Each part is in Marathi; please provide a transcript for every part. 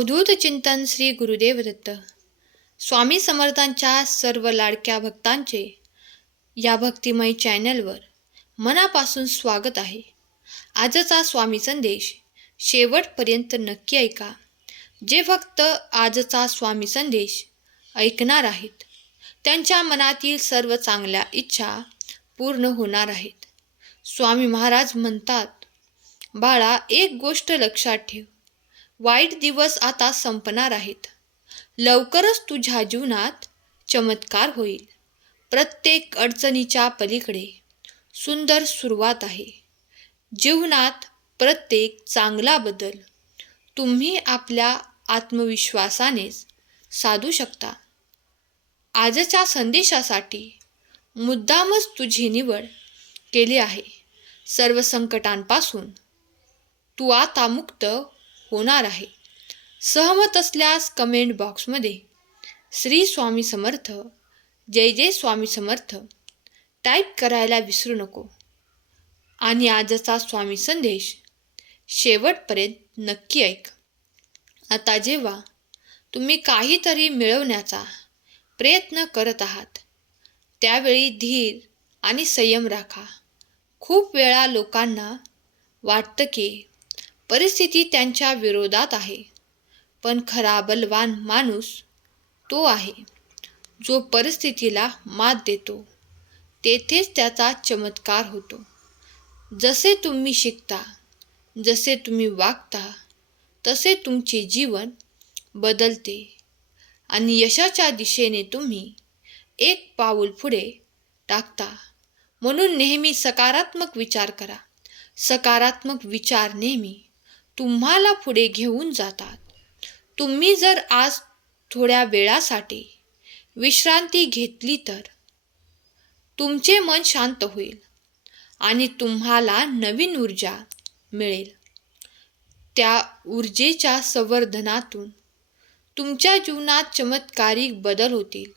अवधूत चिंतन श्री गुरुदेव दत्त. स्वामी समर्थांच्या सर्व लाडक्या भक्तांचे या भक्तिमय चॅनलवर मनापासून स्वागत आहे. आजचा स्वामी संदेश शेवटपर्यंत नक्की ऐका. जे भक्त आजचा स्वामी संदेश ऐकणार आहेत त्यांच्या मनातील सर्व चांगल्या इच्छा पूर्ण होणार आहेत. स्वामी महाराज म्हणतात बाळा एक गोष्ट लक्षात ठेव. वाईट दिवस आता संपणार आहेत. लवकरच तुझ्या जीवनात चमत्कार होईल. प्रत्येक अडचणीच्या पलीकडे सुंदर सुरुवात आहे. जीवनात प्रत्येक चांगला बदल तुम्ही आपल्या आत्मविश्वासानेच साधू शकता. आजच्या संदेशासाठी मुद्दामच तुझी निवड केली आहे. सर्व संकटांपासून तू आता मुक्त होणार आहे. सहमत असल्यास कमेंट बॉक्समध्ये श्री स्वामी समर्थ जय जय स्वामी समर्थ टाईप करायला विसरू नको. आणि आजचा स्वामी संदेश शेवटपर्यंत नक्की ऐक. आता जेव्हा तुम्ही काहीतरी मिळवण्याचा प्रयत्न करत आहात त्यावेळी धीर आणि संयम राखा. खूप वेळा लोकांना वाटतं की परिस्थिती त्यांच्या विरोधात आहे. पण खरा बलवान माणूस तो आहे जो परिस्थितीला मात देतो. तेथेच त्याचा चमत्कार होतो. जसे तुम्ही शिकता जसे तुम्ही वागता तसे तुमचे जीवन बदलते आणि यशाच्या दिशेने तुम्ही एक पाऊल पुढे टाकता. म्हणून नेहमी सकारात्मक विचार करा. सकारात्मक विचार नेहमी तुम्हाला पुढे घेऊन जातात. तुम्ही जर आज थोड्या वेळासाठी विश्रांती घेतली तर तुमचे मन शांत होईल आणि तुम्हाला नवीन ऊर्जा मिळेल. त्या ऊर्जेच्या संवर्धनातून तुमच्या जीवनात चमत्कारिक बदल होतील.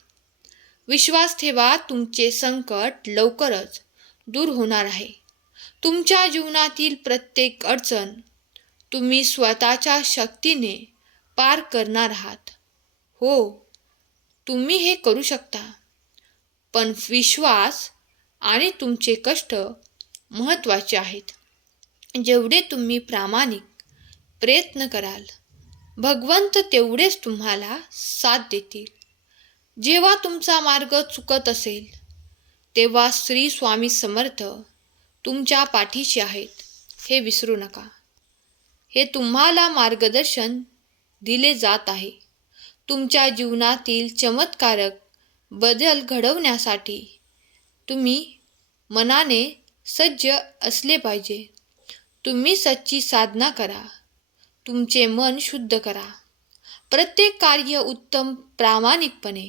विश्वास ठेवा तुमचे संकट लवकरच दूर होणार आहे. तुमच्या जीवनातील प्रत्येक अडचण तुम्ही स्वतःच्या शक्तीने पार करणार आहात. हो तुम्ही हे करू शकता. पण विश्वास आणि तुमचे कष्ट महत्त्वाचे आहेत. जेवढे तुम्ही प्रामाणिक प्रयत्न कराल भगवंत तेवढेच तुम्हाला साथ देतील. जेव्हा तुमचा मार्ग चुकत असेल तेव्हा श्री स्वामी समर्थ तुमच्या पाठीशी आहेत हे विसरू नका. हे तुम्हाला मार्गदर्शन दिले जात आहे. तुमच्या जीवनातील चमत्कारक बदल घडवण्यासाठी तुम्ही मनाने सज्ज असले पाहिजे. तुम्ही सच्ची साधना करा. तुमचे मन शुद्ध करा. प्रत्येक कार्य उत्तम प्रामाणिकपणे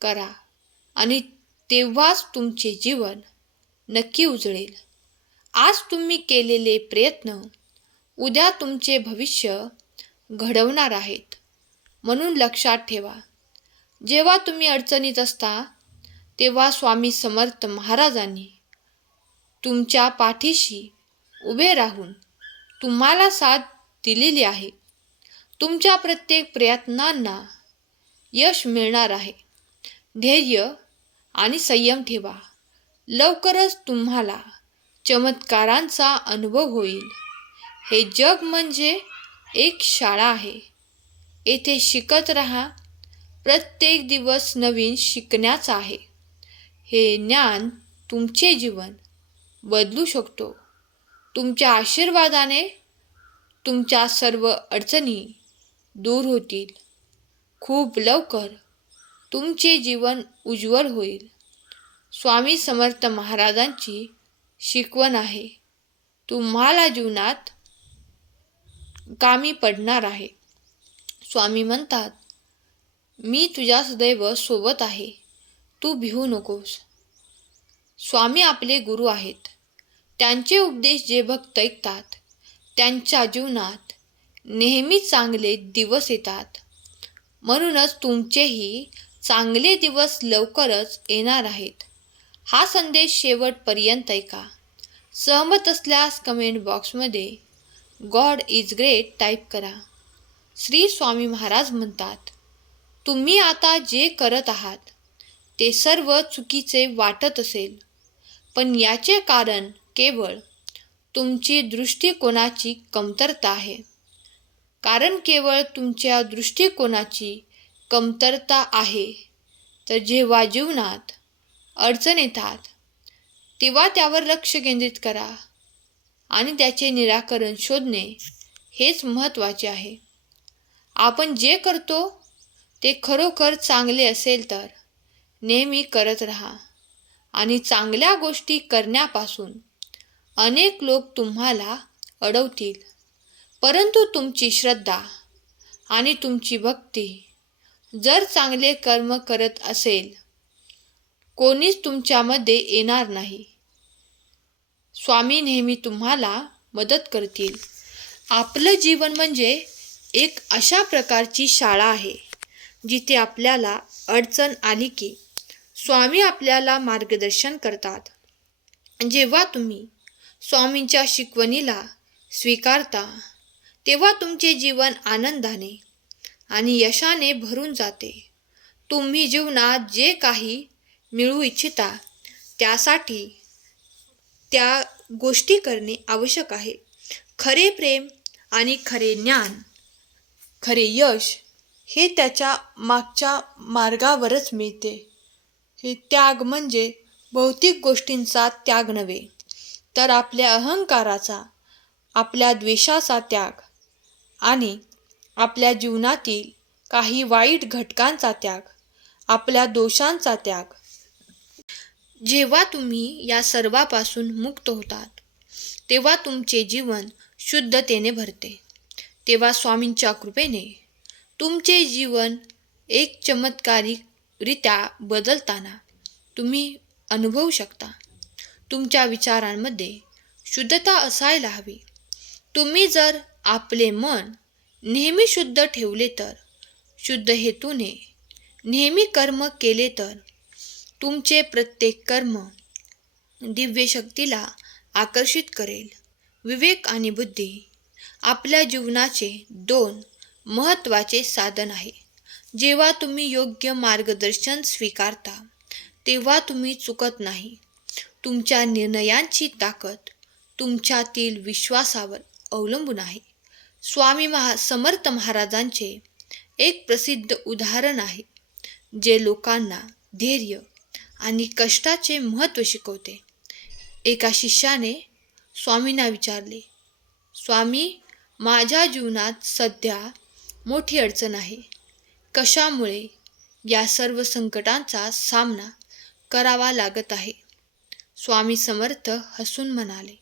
करा आणि तेव्हाच तुमचे जीवन नक्की उजळेल. आज तुम्ही केलेले प्रयत्न उद्या तुमचे भविष्य घडवणार आहेत. म्हणून लक्षात ठेवा. जेव्हा तुम्ही अडचणीत असता तेव्हा स्वामी समर्थ महाराजांनी तुमच्या पाठीशी उभे राहून तुम्हाला साथ दिलेली आहे. तुमच्या प्रत्येक प्रयत्नांना यश मिळणार आहे. धैर्य आणि संयम ठेवा. लवकरच तुम्हाला चमत्कारांचा अनुभव होईल. हे जग म्हणजे एक शाळा आहे. येथे शिकत राहा. प्रत्येक दिवस नवीन शिकण्याचा आहे. हे ज्ञान तुमचे जीवन बदलू शकतो. तुमच्या आशीर्वादाने तुमच्या सर्व अडचणी दूर होतील. खूप लवकर तुमचे जीवन उज्ज्वल होईल. स्वामी समर्थ महाराजांची शिकवण आहे. तुम्हाला जीवनात कामी पडणार आहे. स्वामी म्हणतात मी तुझ्या सदैव सोबत आहे. तू भिवू नकोस. स्वामी आपले गुरु आहेत. त्यांचे उपदेश जे भक्त ऐकतात त्यांच्या जीवनात नेहमी चांगले दिवस येतात. म्हणूनच तुमचेही चांगले दिवस लवकरच येणार आहेत. हा संदेश शेवटपर्यंत ऐका. सहमत असल्यास कमेंट बॉक्समध्ये गॉड इज ग्रेट टाईप करा. श्री स्वामी महाराज म्हणतात तुम्ही आता जे करत आहात ते सर्व चुकीचे वाटत असेल. पण याचे कारण केवळ तुमची दृष्टिकोनाची कमतरता आहे. कारण केवळ तुमच्या दृष्टिकोनाची कमतरता आहे. तर जेव्हा जीवनात अडचण येतात तेव्हा त्यावर लक्ष केंद्रित करा. आणि त्याचे निराकरण शोधणे हेच महत्त्वाचे आहे. आपण जे करतो ते खरोखर चांगले असेल तर नेहमी करत राहा आणि चांगल्या गोष्टी करण्यापासून अनेक लोक तुम्हाला अडवतील. परंतु तुमची श्रद्धा आणि तुमची भक्ती जर चांगले कर्म करत असेल कोणीच तुमच्यामध्ये येणार नाही. स्वामी नेहमी तुम्हाला मदत करतील. आपलं जीवन म्हणजे एक अशा प्रकारची शाळा आहे जिथे आपल्याला अडचण आली की स्वामी आपल्याला मार्गदर्शन करतात. जेव्हा तुम्ही स्वामींच्या शिकवणीला स्वीकारता तेव्हा तुमचे जीवन आनंदाने आणि यशाने भरून जाते. तुम्ही जीवनात जे काही मिळू इच्छिता त्यासाठी त्या गोष्टी करणे आवश्यक आहे. खरे प्रेम आणि खरे ज्ञान खरे यश हे त्याच्या मागच्या मार्गावरच मिळते. हे त्याग म्हणजे भौतिक गोष्टींचा त्याग नव्हे तर आपल्या अहंकाराचा आपल्या द्वेषाचा त्याग आणि आपल्या जीवनातील काही वाईट घटकांचा त्याग आपल्या दोषांचा त्याग जेव्हा तुम्ही या सर्वापासून मुक्त होतात तेव्हा तुमचे जीवन शुद्धतेने भरते. तेव्हा स्वामींच्या कृपेने तुमचे जीवन एक चमत्कारिकरित्या बदलताना तुम्ही अनुभवू शकता. तुमच्या विचारांमध्ये शुद्धता असायला हवी. तुम्ही जर आपले मन नेहमी शुद्ध ठेवले तर शुद्ध हेतूने नेहमी कर्म केले तर तुमचे प्रत्येक कर्म दिव्य शक्तीला आकर्षित करेल. विवेक आणि बुद्धी आपल्या जीवनाचे दोन महत्त्वाचे साधन आहे. जेव्हा तुम्ही योग्य मार्गदर्शन स्वीकारता तेव्हा तुम्ही चुकत नाही. तुमच्या निर्णयांची ताकद तुमच्यातील विश्वासावर अवलंबून आहे. स्वामी महा समर्थ महाराजांचे एक प्रसिद्ध उदाहरण आहे जे लोकांना धैर्य आणि कष्टाचे महत्त्व शिकवते. एका शिष्याने स्वामींना विचारले स्वामी माझ्या जीवनात सध्या मोठी अडचण आहे. कशामुळे या सर्व संकटांचा सामना करावा लागत आहे? स्वामी समर्थ हसून म्हणाले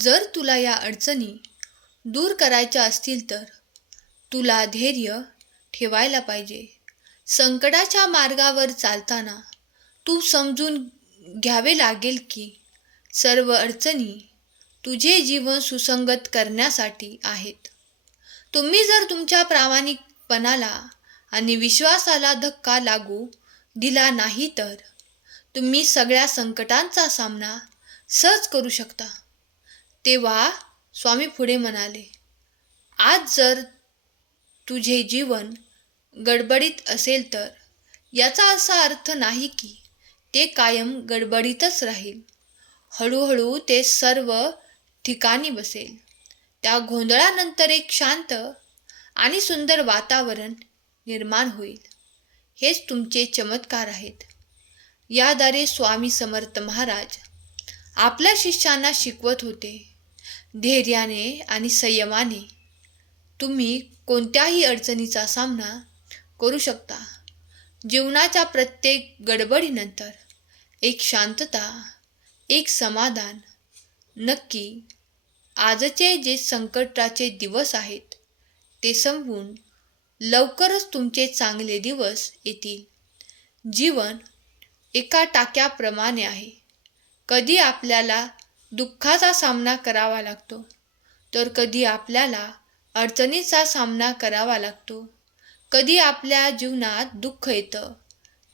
जर तुला या अडचणी दूर करायच्या असतील तर तुला धैर्य ठेवायला पाहिजे. संकटाच्या मार्गावर चालताना तू समजून घ्यावे लागेल की सर्व अडचणी तुझे जीवन सुसंगत करण्यासाठी आहेत. तुम्ही जर तुमच्या प्रामाणिकपणाला आणि विश्वासाला धक्का लागू दिला नाही तर तुम्ही सगळ्या संकटांचा सामना सहज करू शकता. तेव्हा स्वामी पुढे म्हणाले आज जर तुझे जीवन गडबडीत असेल तर? याचा असा अर्थ नाही की ते कायम गडबडीतच राहील. हळूहळू ते सर्व ठिकाणी बसेल. त्या गोंधळानंतर एक शांत आणि सुंदर वातावरण निर्माण होईल. हेच तुमचे चमत्कार आहेत. याद्वारे स्वामी समर्थ महाराज आपल्या शिष्यांना शिकवत होते धैर्याने आणि संयमाने तुम्ही कोणत्याही अडचणीचा सामना करू शकता. जीवनाच्या प्रत्येक गडबडीनंतर एक शांतता एक समाधान. नक्की आजचे जे संकटाचे दिवस आहेत ते संपवून लवकरच तुमचे चांगले दिवस येतील. जीवन एका टाक्याप्रमाणे आहे. कधी आपल्याला दुःखाचा सामना करावा लागतो तर कधी आपल्याला अडचणीचा सामना करावा लागतो. कधी आपल्या जीवनात दुःख येतं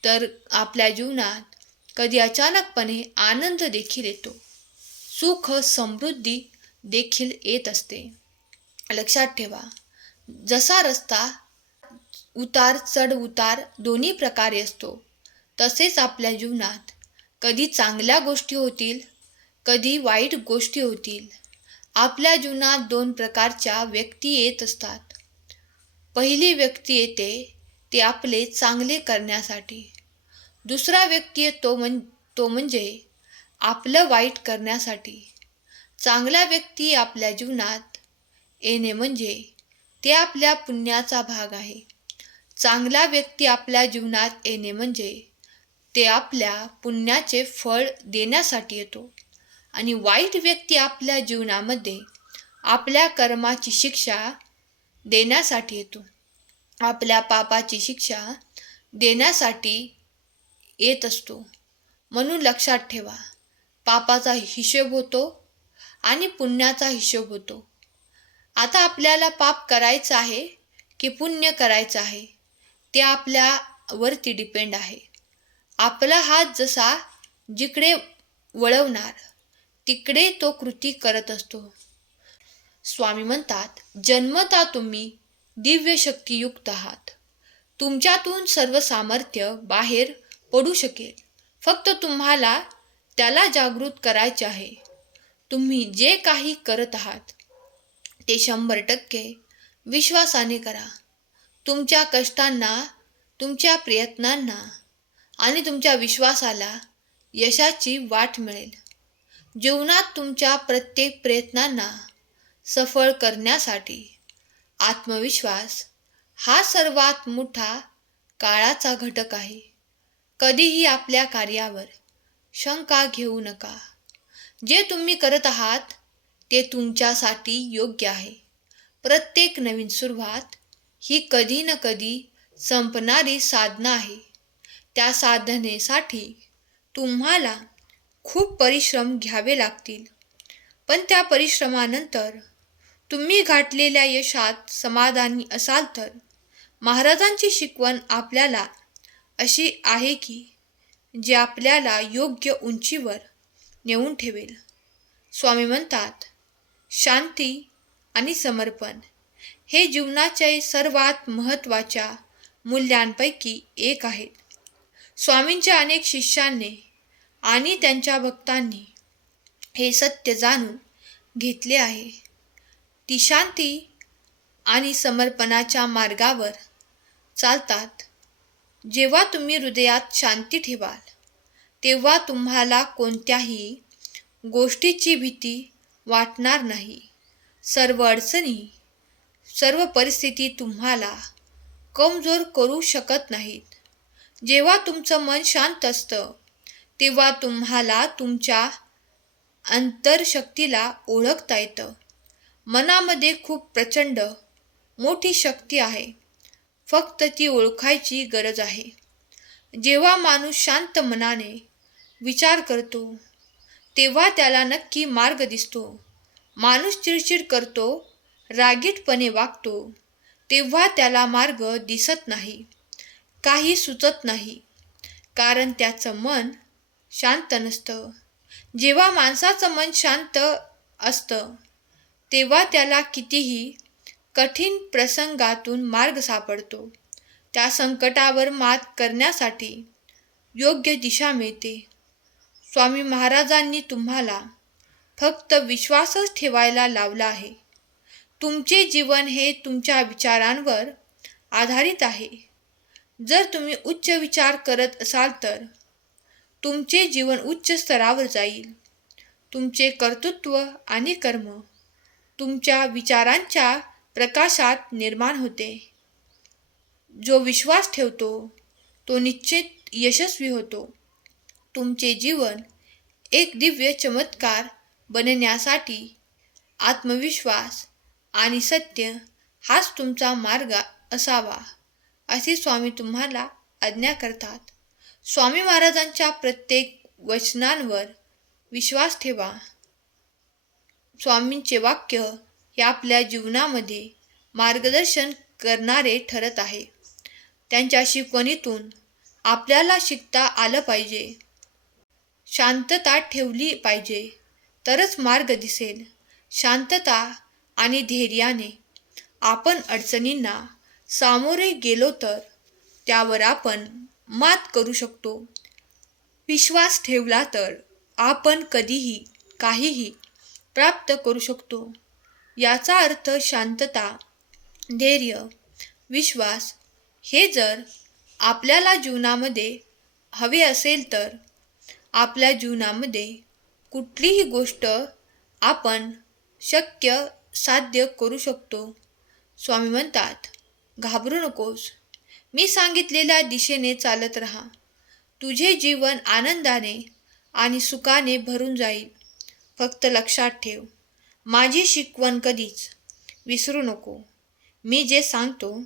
तर आपल्या जीवनात कधी अचानकपणे आनंद देखील येतो. सुख समृद्धी देखील येत असते. लक्षात ठेवा जसा रस्ता उतार चढ उतार दोन्ही प्रकारे असतो तसेच आपल्या जीवनात कधी चांगल्या गोष्टी होतील कधी वाईट गोष्टी होतील. आपल्या जीवनात दोन प्रकारच्या व्यक्ती येत असतात. पहिली व्यक्ती येते ते आपले चांगले करण्यासाठी. दुसरा व्यक्ती येतो म्हण तो म्हणजे आपलं वाईट करण्यासाठी. चांगला व्यक्ती आपल्या जीवनात येणे म्हणजे ते आपल्या पुण्याचा भाग आहे. चांगला व्यक्ती आपल्या जीवनात येणे म्हणजे ते आपल्या पुण्याचे फळ देण्यासाठी येतो. आणि वाईट व्यक्ती आपल्या जीवनामध्ये आपल्या कर्माची शिक्षा देण्यासाठी येतो. आपल्या पापाची शिक्षा देण्यासाठी येत असतो. म्हणून लक्षात ठेवा पापाचा हिशोब होतो आणि पुण्याचा हिशोब होतो. आता आपल्याला पाप करायचं आहे की पुण्य करायचं आहे ते आपल्यावरती डिपेंड आहे. आपला हात जसा जिकडे वळवणार तिकडे तो कृती करत असतो. स्वामी म्हणतात जन्मता तुम्ही दिव्य शक्तियुक्त आहात. तुमच्यातून सर्व सामर्थ्य बाहेर पडू शकेल. फक्त तुम्हाला त्याला जागृत करायचे आहे. तुम्ही जे काही करत आहात ते शंभर टक्के विश्वासाने करा. तुमच्या कष्टांना तुमच्या प्रयत्नांना आणि तुमच्या विश्वासाला यशाची वाट मिळेल. जीवनात तुमच्या प्रत्येक प्रयत्नांना सफळ करण्यासाठी. आत्मविश्वास हा सर्वात मोठा काळाचा घटक आहे. कधीही आपल्या कार्यावर शंका घेऊ नका. जे तुम्ही करत आहात ते तुमच्यासाठी योग्य आहे. प्रत्येक नवीन सुरुवात ही कधी न कधी संपणारी साधना आहे. त्या साधनेसाठी तुम्हाला खूप परिश्रम घ्यावे लागतील. पण त्या परिश्रमानंतर तुम्ही गाठलेल्या यशात समाधानी असाल तर महाराजांची शिकवण आपल्याला अशी आहे की जे आपल्याला योग्य उंचीवर नेऊन ठेवेल. स्वामी म्हणतात शांती आणि समर्पण हे जीवनाच्या सर्वात महत्त्वाच्या मूल्यांपैकी एक आहेत. स्वामींच्या अनेक शिष्यांनी आणि त्यांच्या भक्तांनी हे सत्य जाणून घेतले आहे. ती शांती आणि समर्पणाच्या मार्गावर चालतात. जेव्हा तुम्ही हृदयात शांती ठेवाल तेव्हा तुम्हाला कोणत्याही गोष्टीची भीती वाटणार नाही. सर्व अडचणी सर्व परिस्थिती तुम्हाला कमजोर करू शकत नाहीत. जेव्हा तुमचं मन शांत असतं तेव्हा तुम्हाला तुमच्या अंतरशक्तीला ओळखता येतं. मनामध्ये खूप प्रचंड मोठी शक्ती आहे. फक्त ती ओळखायची गरज आहे. जेव्हा माणूस शांत मनाने विचार करतो तेव्हा त्याला नक्की मार्ग दिसतो. माणूस चिडचिड करतो रागीटपणे वागतो तेव्हा त्याला मार्ग दिसत नाही काही सुचत नाही. कारण त्याचं मन शांत नसतं. जेव्हा माणसाचं मन शांत असतं तेव्हा त्याला कितीही कठीण प्रसंगातून मार्ग सापडतो. त्या संकटावर मात करण्यासाठी योग्य दिशा मिळते. स्वामी महाराजांनी तुम्हाला फक्त विश्वासच ठेवायला लावला आहे. तुमचे जीवन हे तुमच्या विचारांवर आधारित आहे. जर तुम्ही उच्च विचार करत असाल तर तुमचे जीवन उच्च स्तरावर जाईल. तुमचे कर्तृत्व आणि कर्म तुमच्या विचारांच्या प्रकाशात निर्माण होते. जो विश्वास ठेवतो तो निश्चित यशस्वी होतो. तुमचे जीवन एक दिव्य चमत्कार बनण्यासाठी आत्मविश्वास आणि सत्य हाच तुमचा मार्ग असावा असे स्वामी तुम्हाला आज्ञा करतात. स्वामी महाराजांच्या प्रत्येक वचनांवर विश्वास ठेवा. स्वामींचे वाक्य हे आपल्या जीवनामध्ये मार्गदर्शन करणारे ठरत आहे. त्यांच्या शिकवणीतून आपल्याला शिकता आलं पाहिजे. शांतता ठेवली पाहिजे. तरच मार्ग दिसेल. शांतता आणि धैर्याने आपण अडचणींना सामोरे गेलो तर त्यावर आपण मात करू शकतो. विश्वास ठेवला तर आपण कधीही काहीही प्राप्त करू शकतो. याचा अर्थ शांतता धैर्य विश्वास हे जर आपल्याला जीवनामध्ये हवे असेल तर आपल्या जीवनामध्ये कुठलीही गोष्ट आपण शक्य साध्य करू शकतो. स्वामी म्हणतात घाबरू नकोस. मी सांगितलेल्या दिशेने चालत राहा. तुझे जीवन आनंदाने आणि सुखाने भरून जाईल. फक्त लक्षात ठेव. माझी शिकवण कधीच विसरू नको. मी जे सांगतो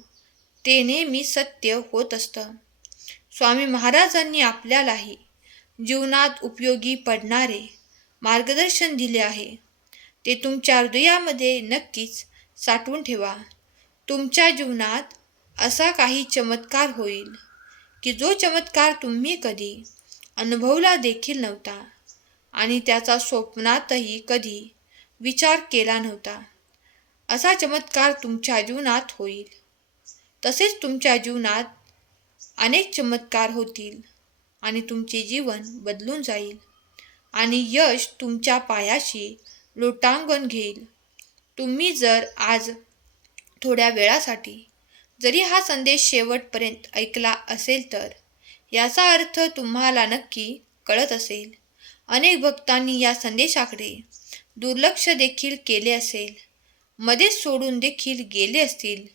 ते नेहमी सत्य होत असतं. स्वामी महाराजांनी आपल्यालाही जीवनात उपयोगी पडणारे मार्गदर्शन दिले आहे. ते तुमच्या हृदयामध्ये नक्कीच साठवून ठेवा. तुमच्या जीवनात असा काही चमत्कार होईल की जो चमत्कार तुम्ही कधी अनुभवला देखील नव्हता. आणि त्याचा स्वप्नातही कधी विचार केला नव्हता. असा चमत्कार तुमच्या जीवनात होईल. तसेच तुमच्या जीवनात अनेक चमत्कार होतील आणि तुमचे जीवन बदलून जाईल आणि यश तुमच्या पायाशी लोटांगण घेईल. तुम्ही जर आज थोड्या वेळासाठी जरी हा संदेश शेवटपर्यंत ऐकला असेल तर याचा अर्थ तुम्हाला नक्की कळत असेल. अनेक भक्तांनी या संदेशाकडे दुर्लक्ष देखील केले असेल. मध्येच सोडून देखील गेले असतील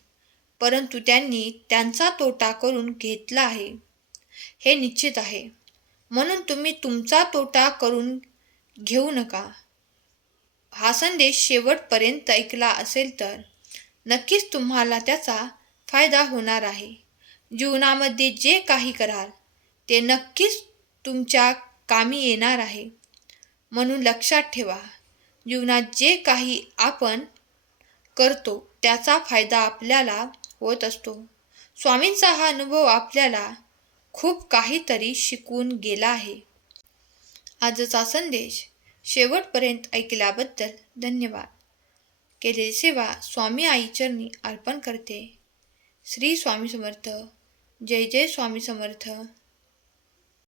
परंतु त्यांनी त्यांचा तोटा करून घेतला आहे. हे निश्चित आहे. म्हणून तुम्ही तुमचा तोटा करून घेऊ नका. हा संदेश शेवटपर्यंत ऐकला असेल तर नक्कीच तुम्हाला त्याचा फायदा होणार आहे. जीवनामध्ये जे काही कराल ते नक्कीच तुमच्या कामी येणार आहे. म्हणून लक्षात ठेवा जीवनात जे काही आपण करतो त्याचा फायदा आपल्याला होत असतो. स्वामींचा हा अनुभव आपल्याला खूप काहीतरी शिकून गेला आहे. आजचा संदेश शेवटपर्यंत ऐकल्याबद्दल धन्यवाद. केलेली सेवा स्वामी आईचरणी अर्पण करते. श्री स्वामी समर्थ. जय जय स्वामी समर्थ.